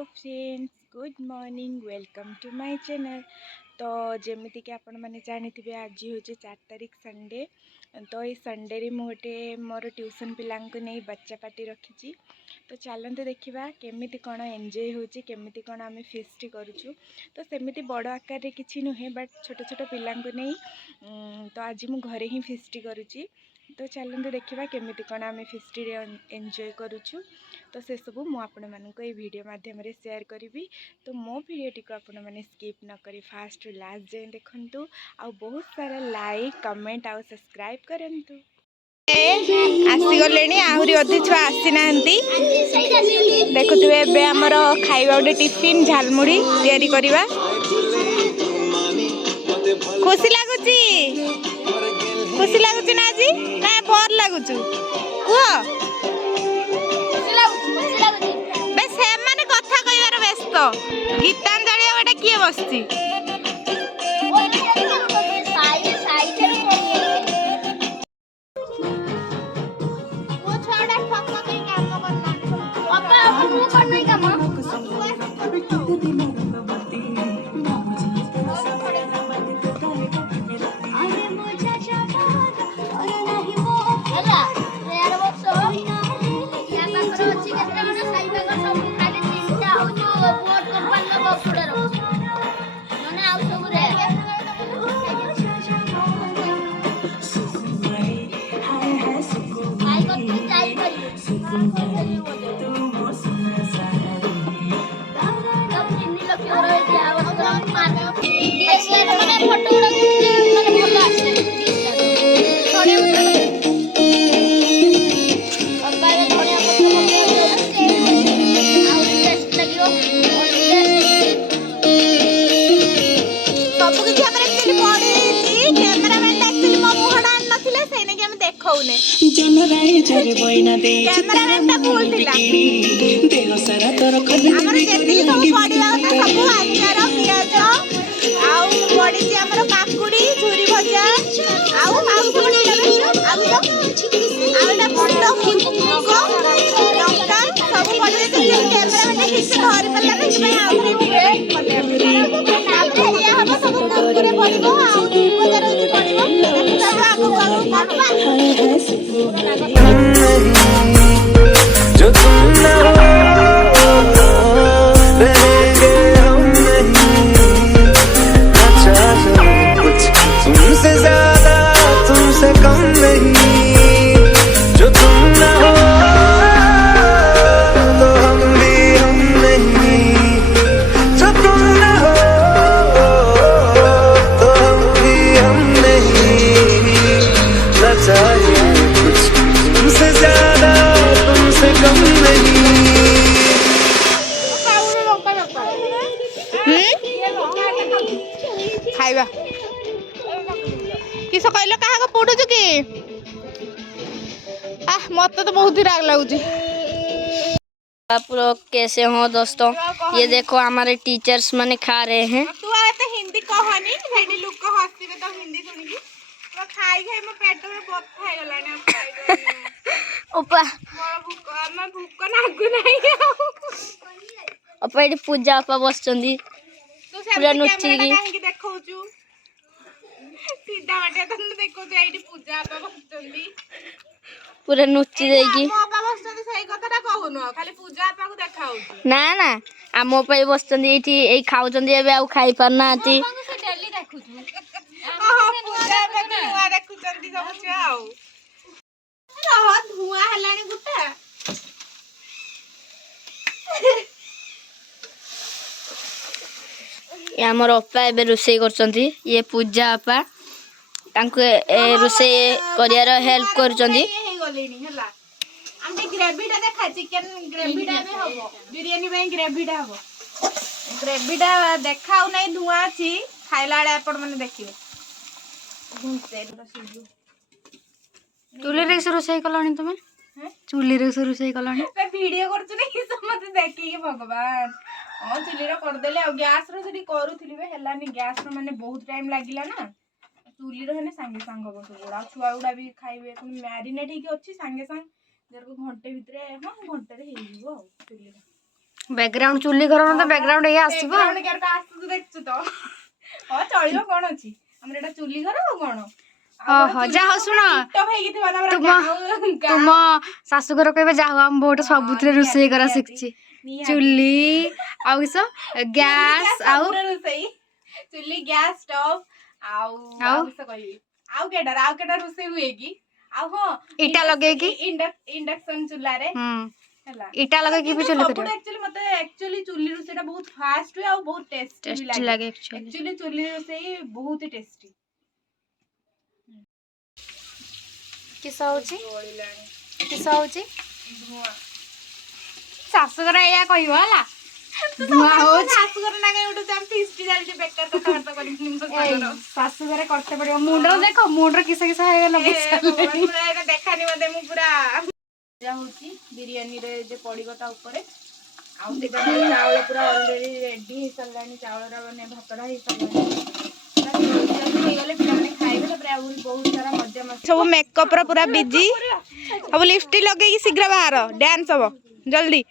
Hello friends, good morning, welcome to my channel. तो जमीती कि आपण मैंने जानी आज हूँ 4 तारीख संडे। तो ये संडे रे गोटे मोर ट्यूशन पिला नहीं बच्चा पार्टी रखी। तो चलते देखा केमिति कौन एंजॉय होची, केमिति कौन आम फिस्ट करूँ। तो सेमिति बड़ आकार रे किछि नुहे, बट छोट छोट पिला नहीं। तो आज मु घरे ही फिस्ट करुँची। तो चलते देखा केमिति कौन आम फिस्ट एंजॉय करूँ। तो से सब मुझे वीडियो माध्यम शेयर करी। तो मो वीडियोटी को आपण मैंने स्किप न करी फास्ट लास्ट जाए देखु। आ बहुत सारा लाइक कमेंट आउ सब्सक्राइब करंतु। आसीगले आहरी अधे छुआ आसी ना देखुए ए आमर खाइबा गोटे टिफिन झालमुड़ी तैयारी करवा। खुशी लगुच खुशी लगुच ना आज ना बोर लगुच कह कथा कह व्यस्त गीतांजलि गोटे किए बसची जो तुम ना हो रहेंगे हम नहीं। अच्छा कुछ तुमसे ज्यादा तुमसे कम नहीं। जो तुम ना हो तो हम भी हम नहीं। जो तुम ना हो तो हम भी हम नहीं। अच्छा कुछ तुमसे ज्यादा तुमसे कम नहीं। खाइबा किस कहल क्या पढ़ुच कि मत तो बहुत ही राग लगुच। आप लोग कैसे हो दोस्तों? ये देखो हमारे टीचर्स मने खा रहे हैं। तू आते हिंदी कहनी सेठी लोग को हंसबे तो हिंदी सुन की तो खाई खाई मो पेट में बहुत खाई गलाने अब खाई ओपा मैं भूख लागु नहीं। ओपा एटी पूजा अपा बसचंदी तू से कैमरा काहे की देखौचू सीधा बाटे तो देखौचू एटी पूजा अपा बसचंदी पूरा नुच्ची देगी। मो अपा बसचंदी सही कथाटा कहूनु खाली पूजा अपा को देखाउचू ना ना आमो पे बसचंदी एटी एई खाउचंदी एबे आउ खाई परना आती। से डेली देखुचू पूजा अपा को नुआ देखुचंदी सब छुआ आउ रह धुआं हलानी गुटा। ये हमर अपा एबे रोसई करचंदी। ये पूजा अपा तांको रोसई करियार हेल्प करचंदी। हे गलेनी हला हमके ग्रेवीटा देखा चिकन ग्रेवीटा में हबो बिरयानी में ग्रेवीटा हबो ग्रेवीटा देखाउ नै धुआं छी खाइला वाले आपण माने देखिबे घुंसे सिजु चुली रे रोसई कलानी तुमे चुली रे रोसई कलानी पे वीडियो करछु नै कि समझ देखि के भगवान चुली रे कर देले आ गैस रो जदी करूथिली बे हलानी गैस रो माने बहुत टाइम लागिला ना चुली रो हेने संगे संग हबो सब छुआ उडा भी खाइबे कोन मैरिनेट ही के अछि संगे संग जर को घंटे भितरे हां घंटे रे हेई जीवो चुली रे बैकग्राउंड चुली घर तो बैकग्राउंड ये आसीबो बैकग्राउंड केर आसु देखछु तो हां चलियो कोन अछि हमर एटा चुली घर हो कोन ओहो जा हो सुनो तुम शाशुघर कहबे जा हम बहुत सबुतरे रुसई करा शिखछि चुली आउ किस गैस आउ चुली गैस स्टोव आउ किस कहबी आउ केडा रुसई हुए की आउ हां इटा लगे की इंडक्शन चूल्हा रे हला इटा लगे की भी चुली करियो एक्चुअली मते एक्चुअली चुली रुसईटा बहुत फास्ट हुए और बहुत टेस्टी लागे एक्चुअली चुली रुसई बहुत ही टेस्टी किस होची शाशुघर या कहबो हला धुआ हो शाशुघर ना कहीं उठो हम फिस्टी जाली बेकार कथा करता करी निम शाशुघर करते पड़ियो मुंडो देखो मुंडो किस होय गेल पूरा एटा देखानी मते मु पूरा जा होची बिरयानी रे जे पड़ीगता ऊपर आउ दिदा चावल पूरा ऑलरेडी रेडी हे सल्लानी चावल रा बने भातरा हे सल्लानी गले पिलाने खाइबे तो पूरा बहुत सारा मजा मस्ती सब मेकअप रा पूरा बिजी अब लिपस्टिक लगे की शीघ्र बाहर डांस हो जल्दी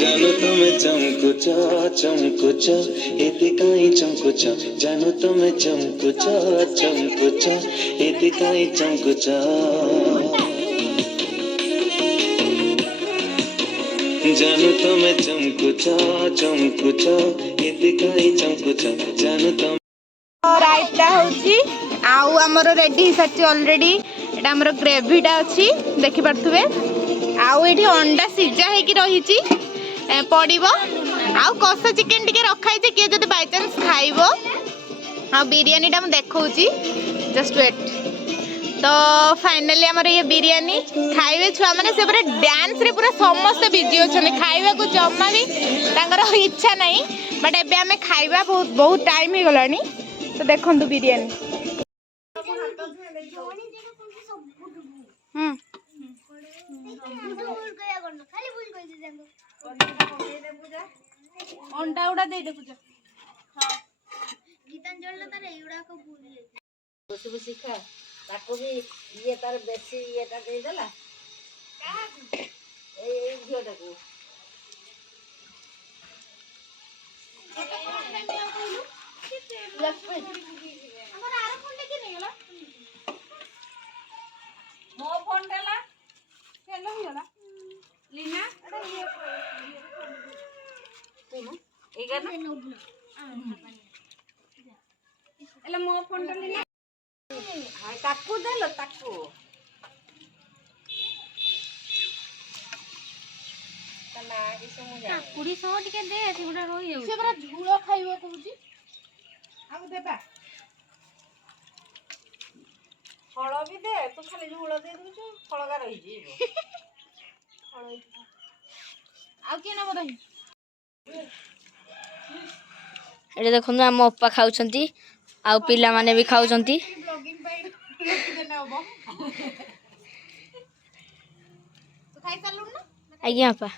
जानो तुम्हें चमकुचा एते काई चमकुचा जानो तुम्हें चमकुचा एते काई चमकुचा जानो तुम्हें चमकुचा एते काई चमकुचा जानो तुम राइटा होची आउ हमर रेडी ही सच्ची ऑलरेडी एटा हमर ग्रेवीटा अछि देखि परथुबे आउ एठी अंडा सिजा हे की रहिची पड़िबो आउ कसा चिकन टिके रखाई जे के जदि बाय चांस खाइबो आ बिरयानी टा हम देखौची जस्ट वेट तो फाइनली हमर ये बिरयानी खाइबे छुआ माने से पूरा डांस रे पूरा समस्त बिजी होछने खाइबा को जम्मा भी तांगर इच्छा नहीं बट एबे हमें खाइबा बहुत टाइम ही गलानी तो देखंतु बिरयानी अंडा उड़ा दे दे पूजा हां गीतांजलि ना तारे एउडा को भूल बस बस खा ताको भी ये तार बेसी येटा दे देला का ए झियोटा को हमर आरो फोन लेके नहीं गेला मो फोन देला हेलो हिला लीना अरे ये एला मो फोन टा लीना हाय ताकू देलो ताकू तना किसे मु जा कुड़ी सह टिके दे सेगुडा रहि जाउ से बरा झूलो खाइबो कहूची आउ देबा फळ भी दे तू खाली झूलो दे दूछु फळगा रहि जीबो फळ आउ के ना बदही एटे देखो आम अप्पा खाऊंती आउ पिला माने भी खाऊंती आज्ञा अपा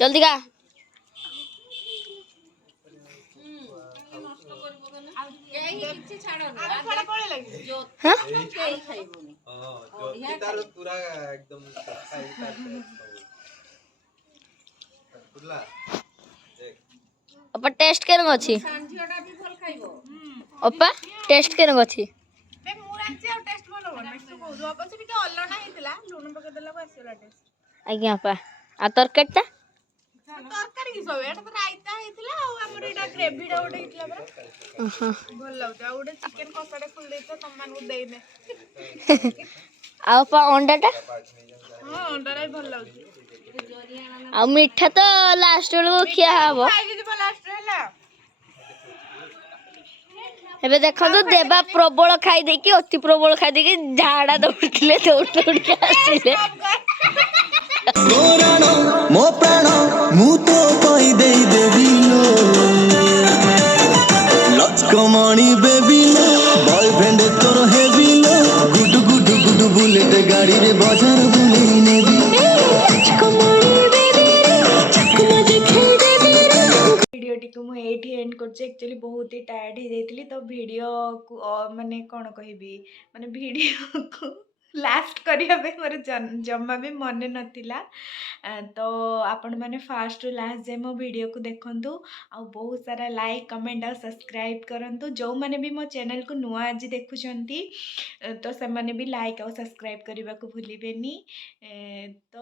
जल्दी का अपा टेस्ट केरंग अछि अपा टेस्ट केरंग अछि बे मुरांची आ टेस्ट बोलो नेक्स्ट को जो अपन से टिके अल्लना हेतिला लून पके देला को आसीला टेस्ट आज्ञा अपा आ तरकारीटा तरकारी की सब एटा तो रायता हेतिला आ हमर एटा ग्रेवी डा ओडे हितला बरा भल लागता ओडे चिकन कसाडे फुल देतो तमन को देई ने आ अपा अंडाटा ହଁ ଅଣ୍ଡାଟା ବି ଭଲ ଲାଗୁଛି। ଆଉ ମିଠା ତ ଲାଷ୍ଟ ବେଳକୁ ଖିଆ ହବ। ଖାଇକି ଯିବ ଲାଷ୍ଟରେ ହେଲା। ଏବେ ଦେଖନ୍ତୁ ଦେବା ପ୍ରବଳ ଖାଇଦେଇକି ଅତି ପ୍ରବଳ ଖାଇଦେଇକି ଝାଡା ଦୌଡୁଥିଲେ ଦୌଡ଼ିକି ଆସିଲେ। ତୋରାଣ ମୋ ପ୍ରାଣ ମୁଁ ତୋ ପାଇଁ ଦେଇଦେବି ଲୋ ଲକମଣି ବେବି ଲୋ ବୟଫ୍ରେଣ୍ଡ ତୋର ହେବି ଲୋ ଗୁଡୁ ଗୁଡୁ ଗୁଡୁ ବୁଲେଟ ଗାଡିରେ ବଜାର ବୁଲେଇ ନେବି ଭିଡ଼ିଓଟିକୁ ମୁଁ ଏଇଠି ଏଣ୍ଡ କରୁଛି। ଆକ୍ଚୁଆଲି ବହୁତ ହି ଟାୟାର୍ଡ଼ ହେଇଯାଇଥିଲି ତ ଭିଡ଼ିଓକୁ ମାନେ କ'ଣ କହିବି ମାନେ ଭିଡ଼ିଓକୁ ଲାଷ୍ଟ କରିବା ପାଇଁ ମୋର ଜମା ବି ମନେ ନଥିଲା। ତ ଆପଣମାନେ ଫାଷ୍ଟରୁ ଲାଷ୍ଟ ଯାଏ ମୋ ଭିଡ଼ିଓକୁ ଦେଖନ୍ତୁ ଆଉ ବହୁତ ସାରା ଲାଇକ୍ କମେଣ୍ଟ ଆଉ ସବସ୍କ୍ରାଇବ୍ କରନ୍ତୁ। ଯେଉଁମାନେ ବି ମୋ ଚ୍ୟାନେଲକୁ ନୂଆ ଆଜି ଦେଖୁଛନ୍ତି ତ ସେମାନେ ବି ଲାଇକ୍ ଆଉ ସବସ୍କ୍ରାଇବ୍ କରିବାକୁ ଭୁଲିବେନି। ତ